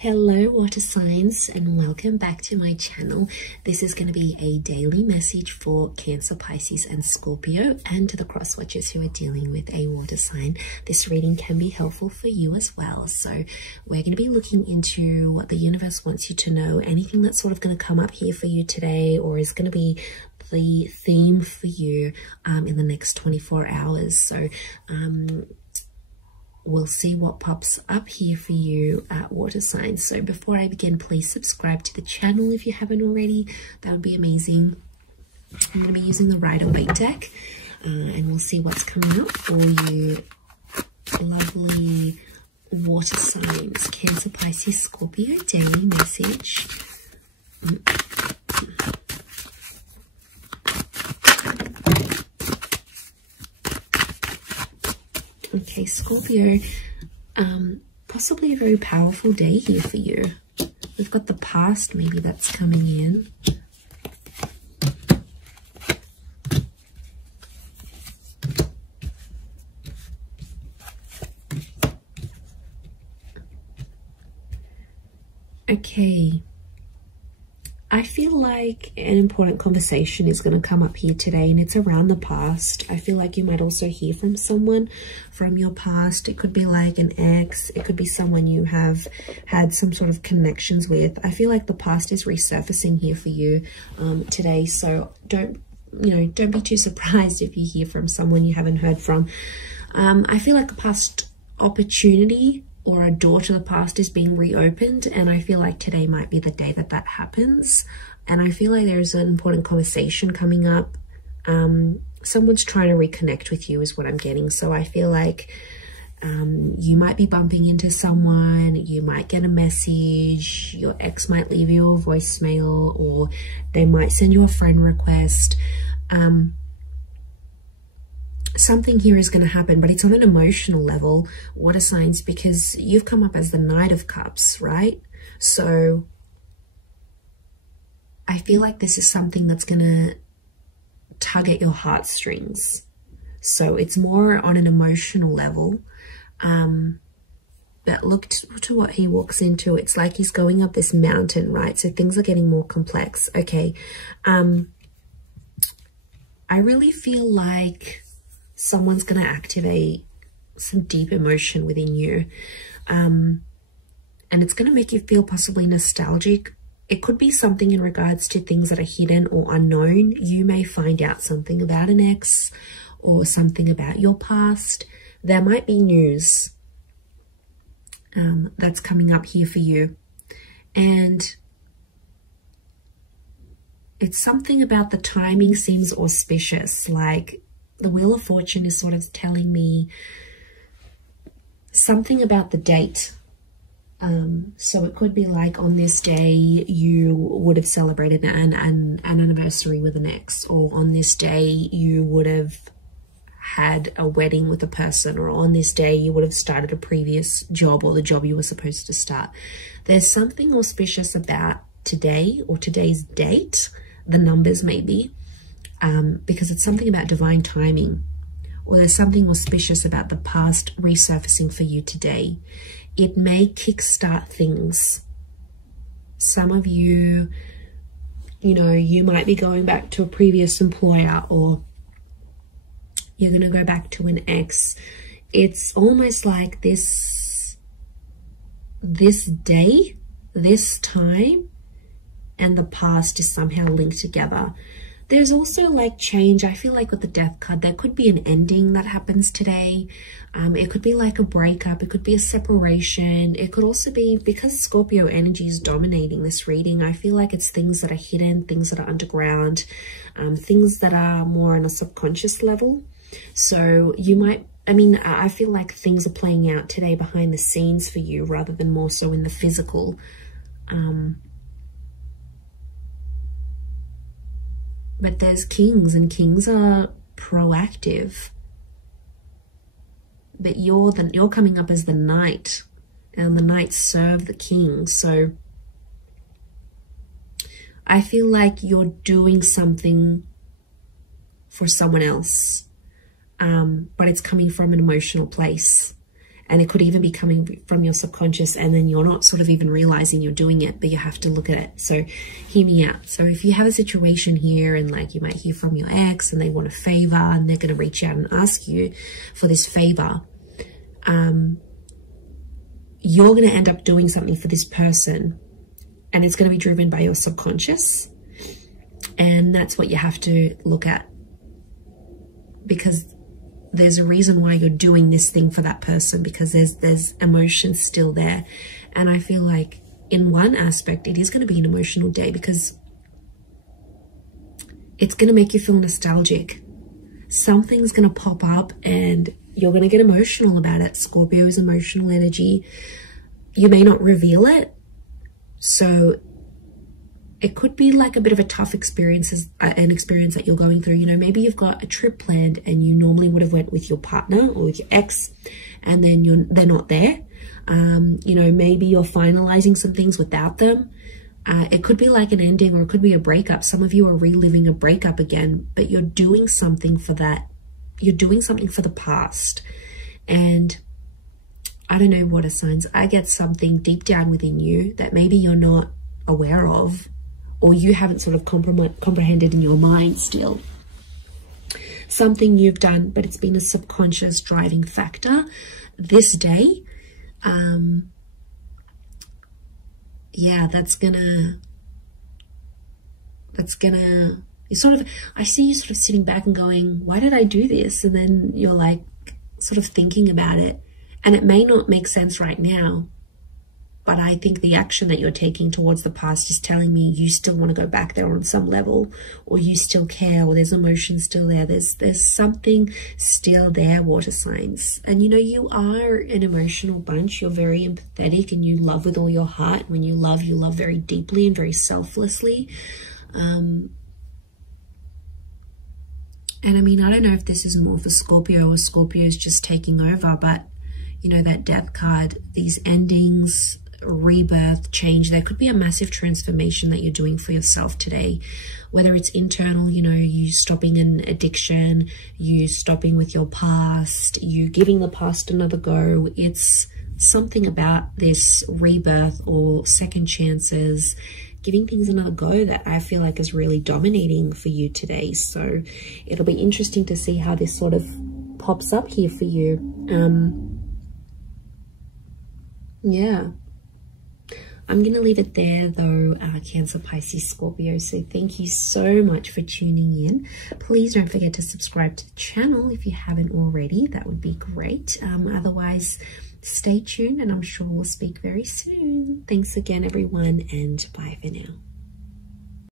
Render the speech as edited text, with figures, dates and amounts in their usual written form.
Hello water signs, and welcome back to my channel. This is going to be a daily message for Cancer, Pisces and Scorpio, and to the cross watchers who are dealing with a water sign. This reading can be helpful for you as well. So we're going to be looking into what the universe wants you to know, anything that's sort of going to come up here for you today, or is going to be the theme for you in the next 24 hours. So we'll see what pops up here for you, water signs. So before I begin, please subscribe to the channel if you haven't already. That would be amazing. I'm going to be using the Rider-Waite deck, and we'll see what's coming up for you, lovely water signs. Cancer, Pisces, Scorpio, daily message. Okay, Scorpio, possibly a very powerful day here for you. We've got the past, maybe that's coming in. Okay. I feel like an important conversation is going to come up here today, and it's around the past. I feel like you might also hear from someone from your past. It could be like an ex. It could be someone you have had some sort of connections with. I feel like the past is resurfacing here for you today. So don't be too surprised if you hear from someone you haven't heard from. I feel like a past opportunity or a door to the past is being reopened, and I feel like today might be the day that that happens. And I feel like there's an important conversation coming up. Someone's trying to reconnect with you is what I'm getting. So I feel like you might be bumping into someone, you might get a message, your ex might leave you a voicemail, or they might send you a friend request. Something here is going to happen, but it's on an emotional level, water signs, because you've come up as the Knight of Cups, right? So I feel like this is something that's going to tug at your heartstrings. So it's more on an emotional level. But look to what he walks into. It's like he's going up this mountain, right? So things are getting more complex. Okay. I really feel like someone's going to activate some deep emotion within you. And it's going to make you feel possibly nostalgic. It could be something in regards to things that are hidden or unknown. You may find out something about an ex or something about your past. There might be news that's coming up here for you. And it's something about the timing seems auspicious, like the Wheel of Fortune is sort of telling me something about the date. So it could be like on this day you would have celebrated an anniversary with an ex, or on this day you would have had a wedding with a person, or on this day you would have started a previous job or the job you were supposed to start. There's something auspicious about today or today's date, the numbers maybe. Because it's something about divine timing, or there's something auspicious about the past resurfacing for you today. It may kickstart things. Some of you, you might be going back to a previous employer, or you're going to go back to an ex. It's almost like this day, this time, and the past is somehow linked together. There's also like change. I feel like with the Death card, there could be an ending that happens today. It could be like a breakup. It could be a separation. It could also be, because Scorpio energy is dominating this reading, I feel like it's things that are hidden, things that are underground, things that are more on a subconscious level. So you might, I feel like things are playing out today behind the scenes for you rather than more so in the physical. But there's kings, and kings are proactive. But you're coming up as the knight, and the knights serve the king. So I feel like you're doing something for someone else, but it's coming from an emotional place. And it could even be coming from your subconscious, and then you're not sort of even realizing you're doing it, but you have to look at it. So hear me out. So if you have a situation here, and like you might hear from your ex and they want a favor, and they're going to reach out and ask you for this favor, you're going to end up doing something for this person, and it's going to be driven by your subconscious. And that's what you have to look at, because there's a reason why you're doing this thing for that person, because there's emotions still there. And I feel like in one aspect, it is going to be an emotional day, because it's going to make you feel nostalgic. Something's going to pop up and you're going to get emotional about it. Scorpio is emotional energy. You may not reveal it. So it could be like a bit of a tough experience, an experience that you're going through. You know, maybe you've got a trip planned and you normally would have went with your partner or with your ex, and then they're not there. You know, maybe you're finalizing some things without them. It could be like an ending, or it could be a breakup. Some of you are reliving a breakup again, but you're doing something for that. You're doing something for the past. And I don't know, water signs, I get something deep down within you that maybe you're not aware of, or you haven't sort of comprehended in your mind still. Something you've done, but it's been a subconscious driving factor this day. Yeah, that's gonna, you sort of, I see you sort of sitting back and going, why did I do this? And then you're like sort of thinking about it, and it may not make sense right now, but I think the action that you're taking towards the past is telling me you still want to go back there on some level, or you still care, or there's emotion still there. There's something still there, water signs. And you know, you are an emotional bunch. You're very empathetic and you love with all your heart. When you love very deeply and very selflessly. And I mean, I don't know if this is more for Scorpio, or Scorpio is just taking over, but you know, that death card, these endings, rebirth, change, there could be a massive transformation that you're doing for yourself today, whether it's internal, you know, you stopping an addiction, you stopping with your past, you giving the past another go. It's something about this rebirth or second chances, giving things another go, that I feel like is really dominating for you today. So it'll be interesting to see how this sort of pops up here for you. Yeah, I'm going to leave it there though, Cancer, Pisces, Scorpio. So thank you so much for tuning in. Please don't forget to subscribe to the channel if you haven't already. That would be great. Otherwise, stay tuned, and I'm sure we'll speak very soon. Thanks again, everyone, and bye for now.